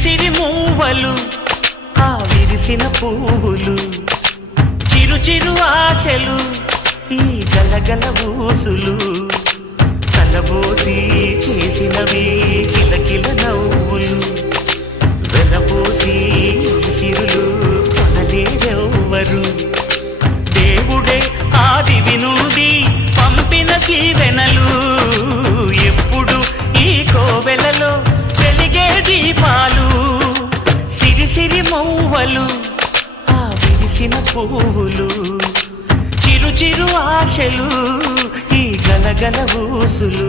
సిరి మూవలు ఆ విరిసిన పువ్వులు చిరు చిరు ఆశలు ఈ గలగల ఊసులు కలబోసి చేసినవి కిలకిల నవ్వులు వెలబోసి సిరులు కొనలేరెవ్వరు దేవుడే ఆదివి నుండి పంపిన దీవెనలు ఎప్పుడు ఈ కోవెలలో వెలిగే దీపాలు సిరి సిరి మౌవలు ఆ విరిసిన పువ్వులు చిరు చిరు ఆశలు ఈ గలగల ఊసులు